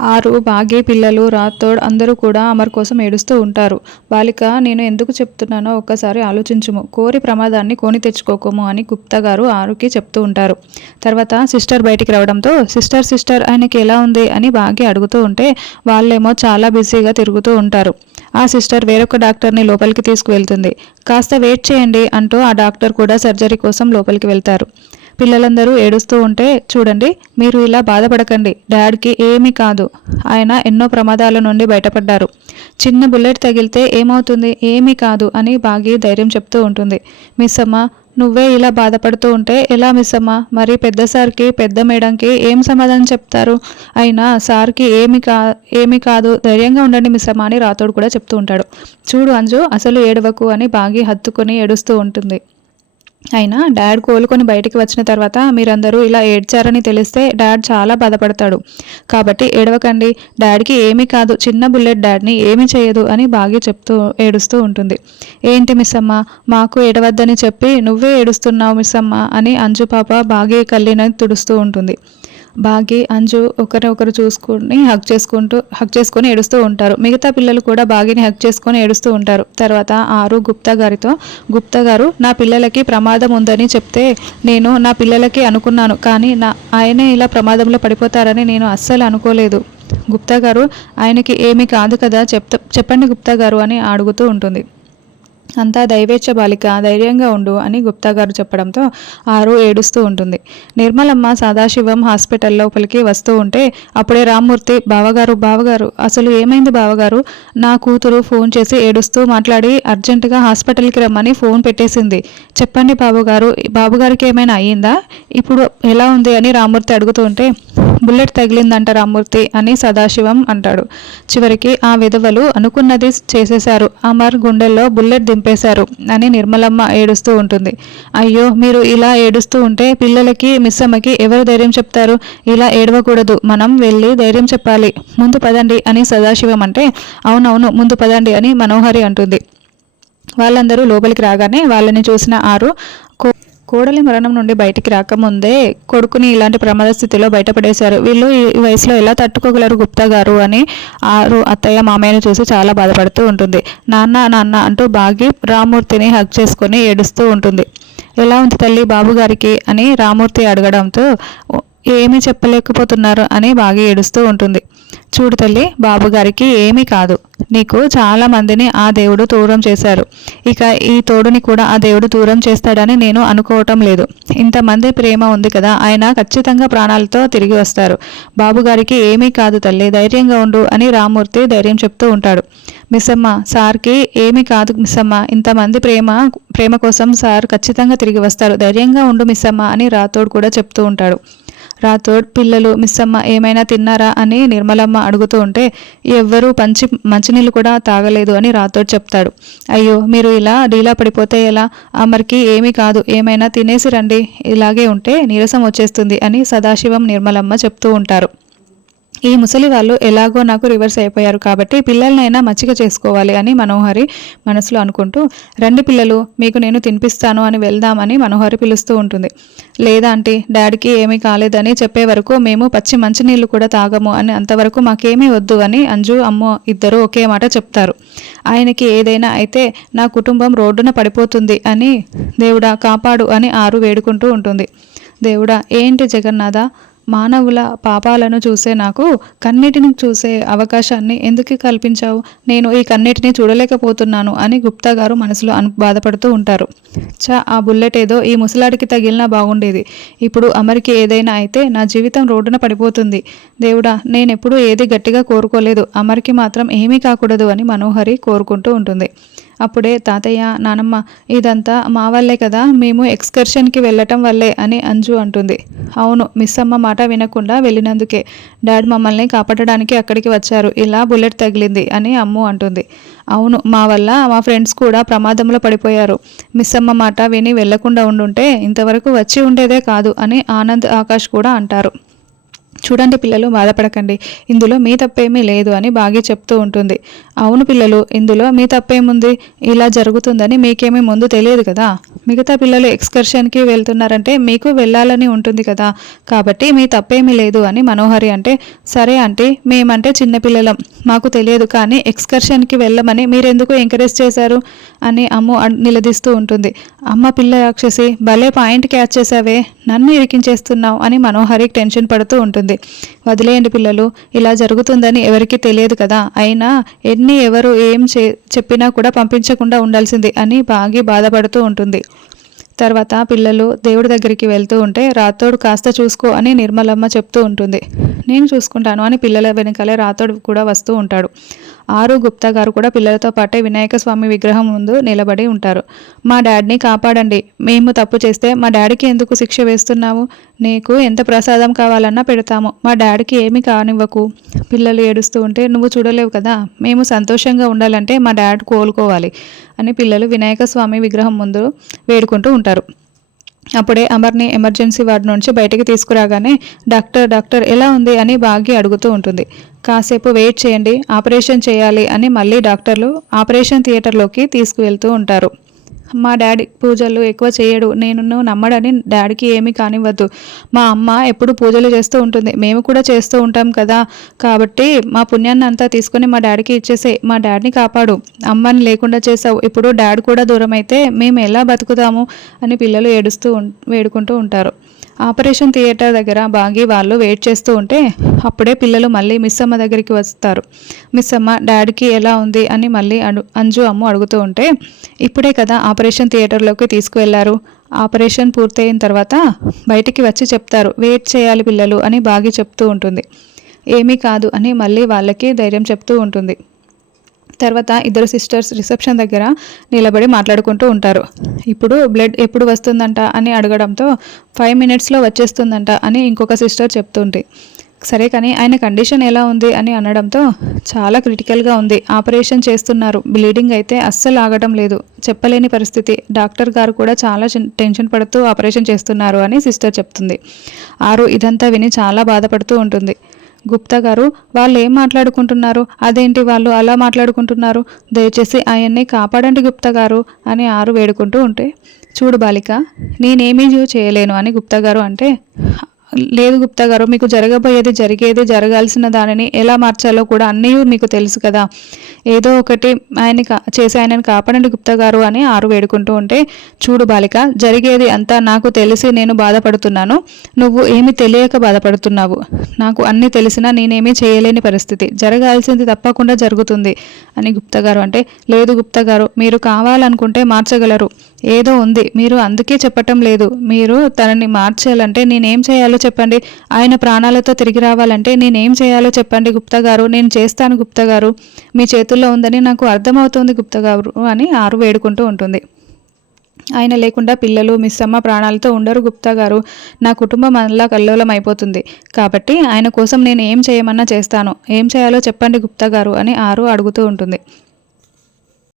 ఆరు బాగి పిల్లలు రాథోడ్ అందరూ కూడా అమర్ కోసం ఏడుస్తూ ఉంటారు. బాలిక నేను ఎందుకు చెప్తున్నానో ఒక్కసారి ఆలోచించుము. కోరి ప్రమాదాన్ని కోని తెచ్చుకోకము అని గుప్తా గారు ఆరుకి చెప్తూ ఉంటారు. తర్వాత సిస్టర్ బయటికి రావడంతో సిస్టర్ సిస్టర్ ఆయనకి ఎలా ఉంది? అని బాగి అడుగుతూ ఉంటే వాళ్ళేమో చాలా బిజీగా తిరుగుతూ ఉంటారు. ఆ సిస్టర్ వేరొక డాక్టర్ని లోపలికి తీసుకువెళ్తుంది. కాస్త వెయిట్ చేయండి అంటూ ఆ డాక్టర్ కూడా సర్జరీ కోసం లోపలికి వెళ్తారు. పిల్లలందరూ ఏడుస్తూ ఉంటే చూడండి మీరు ఇలా బాధపడకండి డాడ్కి ఏమీ కాదు. ఆయన ఎన్నో ప్రమాదాల నుండి బయటపడ్డారు. చిన్న బుల్లెట్ తగిలితే ఏమవుతుంది? ఏమీ కాదు అని బాగి ధైర్యం చెప్తూ ఉంటుంది. మిస్ అమ్మ నువ్వే ఇలా బాధపడుతూ ఉంటే ఎలా మిస్ అమ్మ? మరి పెద్ద సార్కి పెద్ద మేడంకి ఏం సమాధానం చెప్తారు? అయినా సార్కి ఏమి కా ఏమి కాదు ధైర్యంగా ఉండండి మిస్ అమ్మ అని రాతోడు కూడా చెప్తూ ఉంటాడు. చూడు అంజు అసలు ఏడవకు అని బాగి హత్తుకొని ఏడుస్తూ ఉంటుంది. అయినా డాడ్ కోలుకొని బయటికి వచ్చిన తర్వాత మీరందరూ ఇలా ఏడ్చారని తెలిస్తే డాడ్ చాలా బాధపడతాడు. కాబట్టి ఏడవకండి డాడ్కి ఏమీ కాదు చిన్న బుల్లెట్ డాడ్ని ఏమీ చేయదు అని బాగి చెప్తూ ఏడుస్తూ ఉంటుంది. ఏంటి మిస్ అమ్మ మాకు ఏడవద్దని చెప్పి నువ్వే ఏడుస్తున్నావు మిస్ అమ్మ అని అంజు పాప బాగి కళ్ళినని తుడుస్తూ ఉంటుంది. బాగి అంజు ఒకరినొకరు చూసుకుని హక్ చేసుకుంటూ హక్ చేసుకొని ఏడుస్తూ ఉంటారు. మిగతా పిల్లలు కూడా బాగిని హక్ చేసుకొని ఏడుస్తూ ఉంటారు. తర్వాత ఆరు గుప్తా గారితో గుప్తా గారు నా పిల్లలకి ప్రమాదం ఉందని చెప్తే నేను నా పిల్లలకి అనుకున్నాను కానీ నా ఆయనే ఇలా ప్రమాదంలో పడిపోతారని నేను అస్సలు అనుకోలేదు. గుప్తా గారు ఆయనకి ఏమీ కాదు కదా చెప్త చెప్పండి గుప్తా గారు అని అడుగుతూ ఉంటుంది. అంతా దైవేచ్ఛ బాలిక ధైర్యంగా ఉండు అని గుప్తా గారు చెప్పడంతో ఆరు ఏడుస్తూ ఉంటుంది. నిర్మలమ్మ సదాశివం హాస్పిటల్ లోపలికి వస్తూ ఉంటే అప్పుడే రామ్మూర్తి బావగారు బావగారు అసలు ఏమైంది బావగారు నా కూతురు ఫోన్ చేసి ఏడుస్తూ మాట్లాడి అర్జెంటుగా హాస్పిటల్కి రమ్మని ఫోన్ పెట్టేసింది. చెప్పండి బాబుగారు బాబుగారికి ఏమైనా అయ్యిందా? ఇప్పుడు ఎలా ఉంది? అని రామ్మూర్తి అడుగుతూ ఉంటే బుల్లెట్ తగిలిందంట రామ్మూర్తి అని సదాశివం అంటాడు. చివరికి ఆ విధవలు అనుకున్నది చేసేశారు. అమర్ గుండెల్లో బుల్లెట్ దింపేశారు అని నిర్మలమ్మ ఏడుస్తూ ఉంటుంది. అయ్యో మీరు ఇలా ఏడుస్తూ ఉంటే పిల్లలకి మిస్సమ్మకి ఎవరు ధైర్యం చెప్తారు? ఇలా ఏడవకూడదు. మనం వెళ్ళి ధైర్యం చెప్పాలి. ముందు పదండి అని సదాశివం అంటే అవునవును ముందు పదండి అని మనోహరి అంటుంది. వాళ్ళందరూ లోపలికి రాగానే వాళ్ళని చూసిన ఆరు కోడలి మరణం నుండి బయటికి రాకముందే కొడుకుని ఇలాంటి ప్రమాద స్థితిలో బయటపడేశారు. వీళ్ళు ఈ వయసులో ఎలా తట్టుకోగలరు గుప్తా గారు అని ఆరు అత్తయ్య మామయ్యను చూసి చాలా బాధపడుతూ ఉంటుంది. నాన్న నాన్న అంటూ బాగి రామూర్తిని హక్ చేసుకొని ఏడుస్తూ ఉంటుంది. ఎలా ఉంది తల్లి బాబుగారికి అని రామూర్తి అడగడంతో ఏమీ చెప్పలేకపోతున్నారు అని బాగా ఏడుస్తూ ఉంటుంది. చూడు తల్లి బాబుగారికి ఏమీ కాదు. నీకు చాలా మందిని ఆ దేవుడు దూరం చేశారు. ఇక ఈ తోడుని కూడా ఆ దేవుడు దూరం చేస్తాడని నేను అనుకోవటం లేదు. ఇంతమంది ప్రేమ ఉంది కదా ఆయన ఖచ్చితంగా ప్రాణాలతో తిరిగి వస్తారు. బాబుగారికి ఏమీ కాదు తల్లి ధైర్యంగా ఉండు అని రామూర్తి ధైర్యం చెప్తూ ఉంటాడు. మిస్సమ్మ సార్కి ఏమీ కాదు మిస్సమ్మ. ఇంతమంది ప్రేమ ప్రేమ కోసం సార్ ఖచ్చితంగా తిరిగి వస్తారు. ధైర్యంగా ఉండు మిస్సమ్మ అని రాతోడు కూడా చెప్తూ ఉంటాడు. రాథోడ్ పిల్లలు మిస్సమ్మ ఏమైనా తిన్నారా అని నిర్మలమ్మ అడుగుతూ ఉంటే ఎవ్వరూ పంచి మంచినీళ్ళు కూడా తాగలేదు అని రాథోడ్ చెప్తాడు. అయ్యో మీరు ఇలా డీలా పడిపోతే ఎలా? అమర్కి ఏమీ కాదు ఏమైనా తినేసి రండి ఇలాగే ఉంటే నీరసం వచ్చేస్తుంది అని సదాశివం నిర్మలమ్మ చెప్తూ ఉంటారు. ఈ ముసలి వాళ్ళు ఎలాగో నాకు రివర్స్ అయిపోయారు కాబట్టి పిల్లలనైనా మచ్చిక చేసుకోవాలి అని మనోహరి మనసులో అనుకుంటూ రండి పిల్లలు మీకు నేను తినిపిస్తాను అని వెళ్దామని మనోహరి పిలుస్తూ ఉంటుంది. లేదా ఆంటీ డాడీకి ఏమీ కాలేదని చెప్పే వరకు మేము పచ్చి మంచినీళ్ళు కూడా తాగము అని అంతవరకు మాకేమీ వద్దు అని అంజు అమ్మ ఇద్దరు ఒకే మాట చెప్తారు. ఆయనకి ఏదైనా అయితే నా కుటుంబం రోడ్డున పడిపోతుంది అని దేవుడా కాపాడు అని ఆరు వేడుకుంటూ ఉంటుంది. దేవుడా ఏంటి జగన్నాథ? మానవుల పాపాలను చూసే నాకు కన్నిటిని చూసే అవకాశాన్ని ఎందుకు కల్పించావు? నేను ఈ కన్నిటిని చూడలేకపోతున్నాను అని గుప్తా గారు మనసులో అను బాధపడుతూ ఉంటారు. చా ఆ బుల్లెట్ ఏదో ఈ ముసలాడికి తగిలినా బాగుండేది. ఇప్పుడు అమరికి ఏదైనా అయితే నా జీవితం రోడ్డున పడిపోతుంది. దేవుడా నేనెప్పుడూ ఏది గట్టిగా కోరుకోలేదు. అమరికి మాత్రం ఏమీ కాకూడదు అని మనోహరి కోరుకుంటూ ఉంటుంది. అప్పుడే తాతయ్య నానమ్మ ఇదంతా మా వల్లే కదా మేము ఎక్స్కర్షన్కి వెళ్ళటం వల్లే అని అంజు అంటుంది. అవును మిస్ అమ్మ మాట వినకుండా వెళ్ళినందుకే. డాడ్ మమ్మల్ని కాపాడడానికి అక్కడికి వచ్చారు. ఇలా బుల్లెట్ తగిలింది అని అమ్ము అంటుంది. అవును మా వల్ల మా ఫ్రెండ్స్ కూడా ప్రమాదంలో పడిపోయారు. మిస్ అమ్మ మాట విని వెళ్ళకుండా ఉండుంటే ఇంతవరకు వచ్చి ఉండేదే కాదు అని ఆనంద్ ఆకాష్ కూడా అంటారు. చూడండి పిల్లలు బాధపడకండి. ఇందులో మీ తప్పేమీ లేదు అని బాగా చెప్తూ ఉంటుంది. అవును పిల్లలు ఇందులో మీ తప్పేముంది? ఇలా జరుగుతుందని మీకేమీ ముందు తెలియదు కదా? మిగతా పిల్లలు ఎక్స్కర్షన్కి వెళ్తున్నారంటే మీకు వెళ్ళాలని ఉంటుంది కదా. కాబట్టి మీ తప్పేమీ లేదు అని మనోహరి అంటే సరే ఆంటీ మేమంటే చిన్నపిల్లలం మాకు తెలియదు కానీ ఎక్స్కర్షన్కి వెళ్ళమని మీరెందుకు ఎంకరేజ్ చేశారు? అని అమ్ము నిలదీస్తూ ఉంటుంది. అమ్మ పిల్ల రాక్షసి భలే పాయింట్ క్యాచ్ చేసావే నన్ను ఇరికించేస్తున్నావు అని మనోహరి టెన్షన్ పడుతూ ఉంటుంది. వదిలేయండి పిల్లలు ఇలా జరుగుతుందని ఎవరికీ తెలియదు కదా అయినా ఎన్ని ఎవరు ఏం చే చెప్పినా కూడా పంపించకుండా ఉండాల్సింది అని బాగి బాధపడుతూ ఉంటుంది. తర్వాత పిల్లలు దేవుడి దగ్గరికి వెళ్తూ ఉంటే రాతోడు కాస్త చూసుకో అని నిర్మలమ్మ చెప్తూ ఉంటుంది. నేను చూసుకుంటాను అని పిల్లల వెనకాలే రాతోడు కూడా వస్తూ ఉంటాడు. ఆరు గుప్తా గారు కూడా పిల్లలతో పాటే వినాయక స్వామి విగ్రహం ముందు నిలబడి ఉంటారు. మా డాడీని కాపాడండి. మేము తప్పు చేస్తే మా డాడీకి ఎందుకు శిక్ష వేస్తున్నావు? నీకు ఎంత ప్రసాదం కావాలన్నా పెడతాము. మా డాడీకి ఏమీ కానివ్వకు. పిల్లలు ఏడుస్తూ ఉంటే నువ్వు చూడలేవు కదా. మేము సంతోషంగా ఉండాలంటే మా డాడ్ కోలుకోవాలి అని పిల్లలు వినాయక స్వామి విగ్రహం ముందు వేడుకుంటూ ఉంటారు. అప్పుడే అమర్ని ఎమర్జెన్సీ వార్డు నుంచి బయటికి తీసుకురాగానే డాక్టర్ డాక్టర్ ఎలా ఉంది? అని బాగి అడుగుతూ ఉంటుంది. కాసేపు వెయిట్ చేయండి ఆపరేషన్ చేయాలి అని మళ్ళీ డాక్టర్లు ఆపరేషన్ థియేటర్లోకి తీసుకువెళ్తూ ఉంటారు. మా డాడీ పూజలు ఎక్కువ చేయడు. నేను నమ్మడని డాడీకి ఏమీ కానివ్వద్దు. మా అమ్మ ఎప్పుడు పూజలు చేస్తూ ఉంటుంది. మేము కూడా చేస్తూ ఉంటాం కదా. కాబట్టి మా పుణ్యాన్ని అంతా తీసుకొని మా డాడీకి ఇచ్చేసే. మా డాడీని కాపాడు. అమ్మని లేకుండా చేసావు ఇప్పుడు డాడీ కూడా దూరం అయితే మేము ఎలా బతుకుతాము అని పిల్లలు ఏడుస్తూ వేడుకుంటూ ఉంటారు. ఆపరేషన్ థియేటర్ దగ్గర బాగి వాళ్ళు వెయిట్ చేస్తూ ఉంటే అప్పుడే పిల్లలు మళ్ళీ మిస్ అమ్మ దగ్గరికి వస్తారు. మిస్ అమ్మ డాడీకి ఎలా ఉంది? అని మళ్ళీ అడు అంజు అమ్ము అడుగుతూ ఉంటే ఇప్పుడే కదా ఆపరేషన్ థియేటర్లోకి తీసుకువెళ్ళారు ఆపరేషన్ పూర్తయిన తర్వాత బయటికి వచ్చి చెప్తారు. వెయిట్ చేయాలి పిల్లలు అని బాగి చెప్తూ ఉంటుంది. ఏమీ కాదు అని మళ్ళీ వాళ్ళకి ధైర్యం చెప్తూ ఉంటుంది. తర్వాత ఇద్దరు సిస్టర్స్ రిసెప్షన్ దగ్గర నిలబడి మాట్లాడుకుంటూ ఉంటారు. ఇప్పుడు బ్లడ్ ఎప్పుడు వస్తుందంట అని అడగడంతో ఫైవ్ మినిట్స్లో వచ్చేస్తుందంట అని ఇంకొక సిస్టర్ చెప్తుంది సరే కానీ ఆయన కండిషన్ ఎలా ఉంది అని అనడంతో చాలా క్రిటికల్గా ఉంది ఆపరేషన్ చేస్తున్నారు బ్లీడింగ్ అయితే అస్సలు ఆగటం లేదు చెప్పలేని పరిస్థితి డాక్టర్ గారు కూడా చాలా టెన్షన్ పడుతూ ఆపరేషన్ చేస్తున్నారు అని సిస్టర్ చెప్తుంది. ఆరు ఇదంతా విని చాలా బాధపడుతూ ఉంటుంది. గుప్తా గారు వాళ్ళు ఏం మాట్లాడుకుంటున్నారు? అదేంటి వాళ్ళు అలా మాట్లాడుకుంటున్నారు? దయచేసి ఆయన్ని కాపాడండి గుప్తా గారు అని ఆరు వేడుకుంటూ ఉంటే చూడు బాలిక నేనేమీ చేయలేను అని గుప్తా గారు అంటే లేదు గుప్తా గారు మీకు జరగబోయేది జరిగేది జరగాల్సిన దానిని ఎలా మార్చాలో కూడా అన్నీ మీకు తెలుసు కదా. ఏదో ఒకటి ఆయన చేసి ఆయనని కాపాడండి గుప్తా గారు అని ఆరు వేడుకుంటూ ఉంటే చూడు బాలిక జరిగేది అంతా నాకు తెలిసి నేను బాధపడుతున్నాను. నువ్వు ఏమి తెలియక బాధపడుతున్నావు. నాకు అన్నీ తెలిసినా నేనేమీ చేయలేని పరిస్థితి. జరగాల్సింది తప్పకుండా జరుగుతుంది అని గుప్తా గారు అంటే లేదు గుప్తా గారు మీరు కావాలనుకుంటే మార్చగలరు. ఏదో ఉంది. మీరు అందుకే చెప్పటం లేదు. మీరు తనని మార్చాలంటే నేనేం చేయాలో చెప్పండి. ఆయన ప్రాణాలతో తిరిగి రావాలంటే నేనేం చేయాలో చెప్పండి గుప్తా గారు. నేను చేస్తాను గుప్తా గారు. మీ చేతుల్లో ఉందని నాకు అర్థమవుతుంది గుప్తా గారు అని ఆరు వేడుకుంటూ ఉంటుంది. ఆయన లేకుండా పిల్లలు మిస్సమ్మ ప్రాణాలతో ఉండరు గుప్తా గారు. నా కుటుంబం అలా కల్లోలం అయిపోతుంది. కాబట్టి ఆయన కోసం నేను ఏం చేయమన్నా చేస్తాను. ఏం చేయాలో చెప్పండి గుప్తా గారు అని ఆరు అడుగుతూ ఉంటుంది.